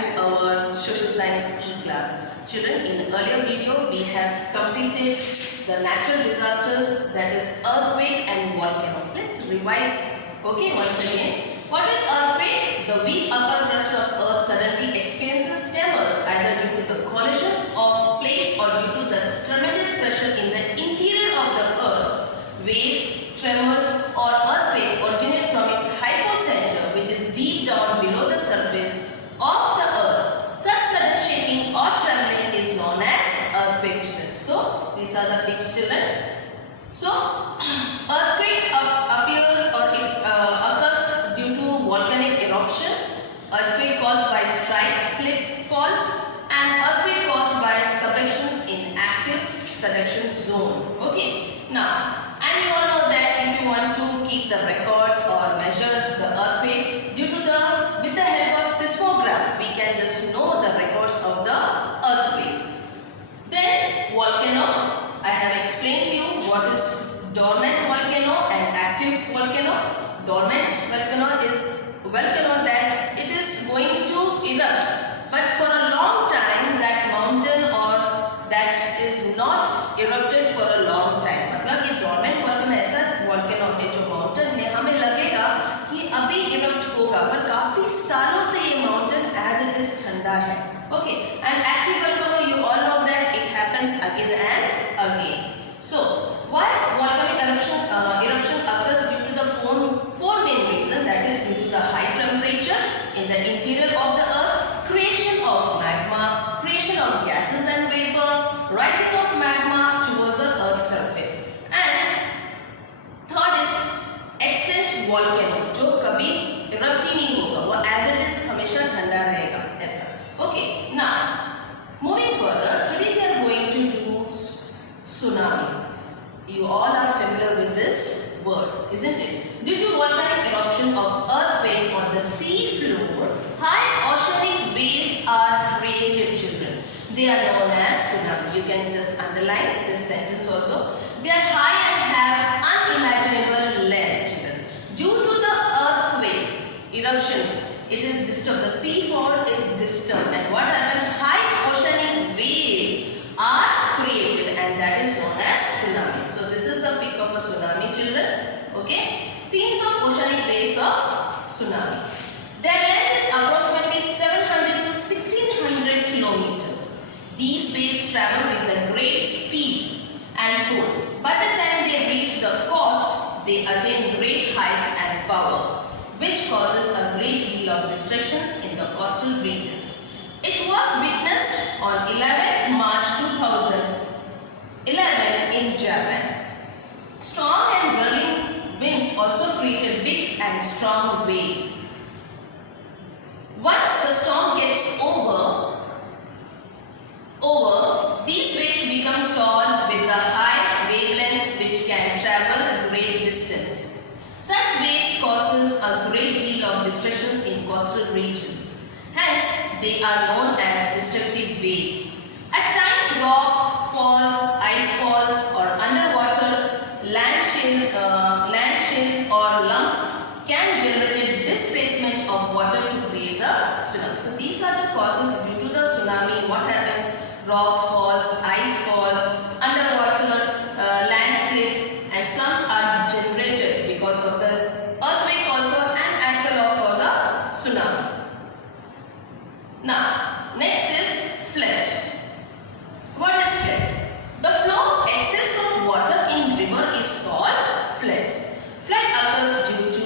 to our social science E-class. Children, in the earlier video we have completed the natural disasters, that is earthquake and volcano. Let's revise once again. What is earthquake? The weak upper crust of earth suddenly experiences tremors either due to the collision of plates or due to the tremendous pressure in the interior of the earth. Waves, tremors or earthquake originate from its hypocenter, which is deep down below the surface of the earth. Such sudden shaking or trembling is known as earthquake, children. So these are the big children. So earthquake appears or it occurs due to volcanic eruption, earthquake caused by strike slip faults, and earthquake caused by subductions in active subduction zone. Now, and you all know that if you want to keep the records or measure the earthquakes with the help of seismograph, we can just know the records of the earthquake. Then volcano. I have explained to you what is dormant volcano and active volcano. Dormant volcano is volcano that it is going to erupt, but for a long time that mountain or that is not erupted for a long time. मतलब ये dormant volcano ऐसा volcano है जो mountain है, हमें लगेगा कि अभी erupt होगा, पर काफी सालों से ये mountain as it is ठंडा है. And active volcano, you all know that it happens again and again. So why volcanic eruption occurs due to the four main reasons, that is due to the high temperature in the interior of the earth, creation of magma, creation of gases and vapor, rising of magma towards the earth's surface, and third is extinct volcano जो कभी erupt ही नहीं होगा, वो as it is हमेशा ठंडा रहेगा ऐसा. Now moving further, today we are going to do tsunami. You all are familiar with this word, isn't it? Due to volcanic eruption of earthquake on the sea floor, high oceanic waves are created, children. They are known as tsunami. You can just underline this sentence also. They are high and have unimaginable length, children. Due to the earthquake eruptions, it is disturbed. The sea floor is disturbed, and what happens? High oceanic waves are created, and that is known as tsunami. So this is the peak of a tsunami, children. Scenes of oceanic waves of tsunami. Their length is approximately 700 to 1600 kilometers. These waves travel with a great speed and force. By the time they reach the coast, they attain great height and power, which causes a great deal of destructions in the coastal regions. It was witnessed on 11th March 2011 in Japan. Strong and whirling winds also created big and strong waves. Once the storm gets over, these waves become tall with a high wavelength which can travel great distance. Such waves causes a great deal of destructions in coastal regions. Hence, they are known as destructive waves. At times, rock falls, ice falls, or underwater land shales or lumps can generate displacement of water to create a tsunami. So these are the causes due to the tsunami. What happens? Rocks falls, ice falls, underwater landscapes, and slumps are generated because of the earthquake also, and as well for the tsunami. Now, next is flood. What is flood? The flow of excess of water in river is called flood. Flood occurs due to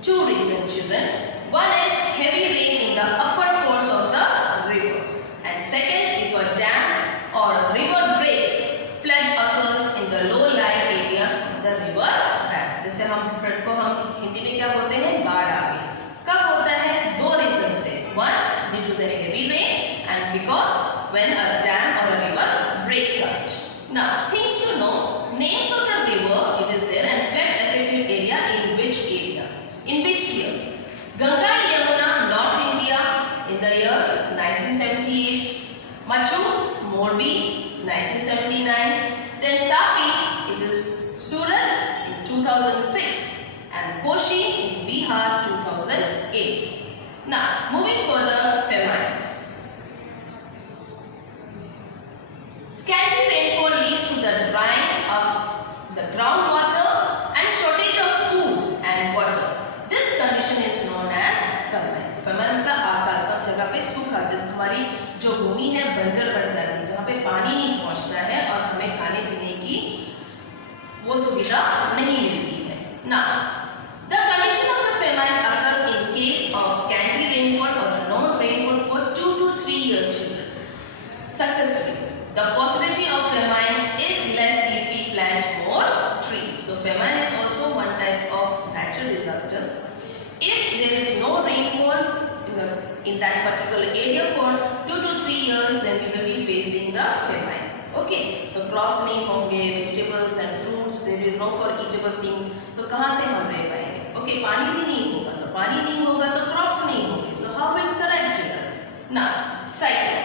two reasons, children. One is heavy rain in the upper course of the river, and second, if a dam or river breaks, flood occurs in the low-lying areas of the river bank. जैसे हम flood को हम हिंदी में क्या बोलते हैं? बाढ़ आ गई. कब होता है? दो रीजन से. One, due to the heavy rain, and because when a dam or a river breaks out. Now, things to know: names of the river, it is there, and flood affected area in which area? In which year? Ganga Yamuna, North India, in the year 1978. Machu, Morbi, 1979. Then Tapi, it is Surat in 2006, and Koshi in Bihar 2008. Now, moving further, famine. बंजर पड़ जाती है, जहाँ पे पानी नहीं पहुँचता है और हमें खाने पीने की वो सुविधा नहीं मिलती है ना। The condition of the famine occurs in case of scanty rainfall or no rainfall for 2 to 3 years. Successfully, the possibility of famine is less if we plant more trees. So famine is also one type of natural disasters. If there is no rainfall in that particular area for 2 to 3 years, then we will be facing the famine. Okay, तो crops नहीं होंगे, vegetables and fruits, there is no for eatable things, तो कहाँ से हम रह पाएंगे? Okay, पानी भी नहीं होगा, तो पानी नहीं होगा तो क्रॉप्स नहीं होंगे, so how will survive children? Now cyclone,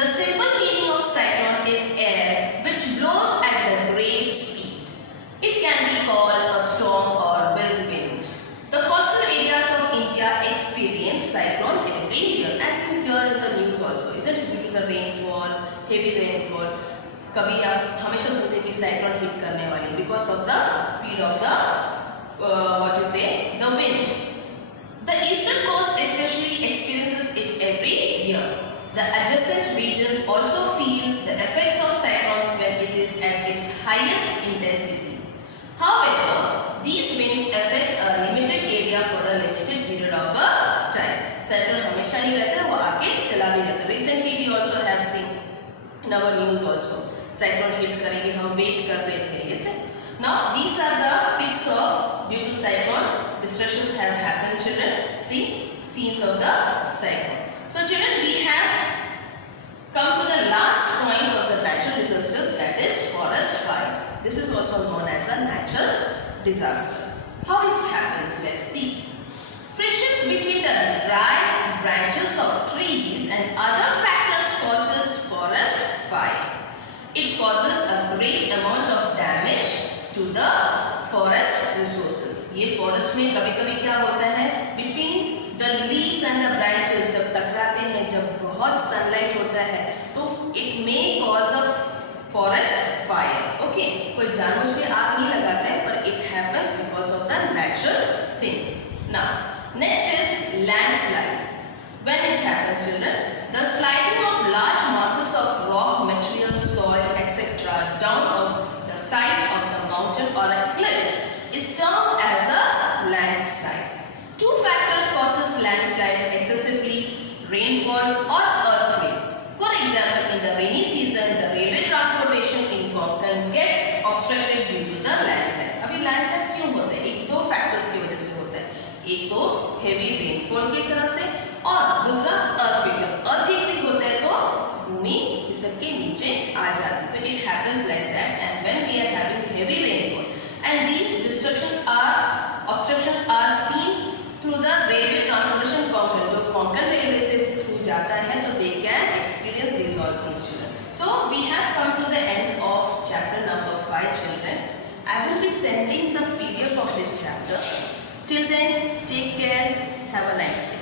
the simple meaning of cyclone is air which blows at the great speed. It can be called a storm or whirlwind. The coastal areas of India experience cyclone every year, as you hear in the news also, isn't it? Due to the rainfall, heavy rainfall, कभी आप हमेशा सुनते हैं कि cyclone hit करने वाली, because of the speed of the what you say the wind. The eastern coast especially experiences it every year. The adjacent regions also feel the effects of cyclones when it is at its highest intensity. However, these winds affect a limited area for a limited period of a time. Cyclone हमेशा नहीं रहता है, वो आके चला भी जाता है. Recently we also have seen in our news also, cyclone hit करेंगे, हम वेट कर रहे थे. Yes. Now these are the peaks of due to cyclone destructions have happened, children. See scenes of the cyclone. So children, we have come to the last point of the natural disasters, that is forest fire. This is also known as a natural disaster. How it happens? Let's see. Frictions between the dry branches of trees and other factors causes forest fire. It causes a great amount of damage to the forest resources. ये forest में कभी-कभी क्या होता है? Between the leaves and the branches जब टकराते हैं, जब बहुत sunlight होता है, तो it may cause a forest fire. Okay, कोई जानबूझ के आग नहीं लगाता है, पर it happens because of the natural things. Now, next is landslide. When it happens, children, the sliding of large masses of rock material, soil, etc. down on the side of the mountain or a cliff is termed as a landslide. Two factors causes landslide: excessively rainfall or earthquake. For example, in the rainy season, the railway transportation in Konkan gets obstructed due to the landslide. अभी landslide क्यों होता है? एक दो factors की वजह से होता है. एक तो heavy rainfall की तरफ से, और दूसरा earthquake. जब earthquake भी होता है तो भूमि खिसक के नीचे आ जाती है. तो it happens like that, and when we are having heavy rainfall and these obstructions are seen through the railway transportation Konkan, जो Konkan railway से through जाता है, तो they can experience these all things, children. So we have come to the end of chapter number 5, children. I will be sending the PDF of this chapter. Till then, take care. Have a nice day.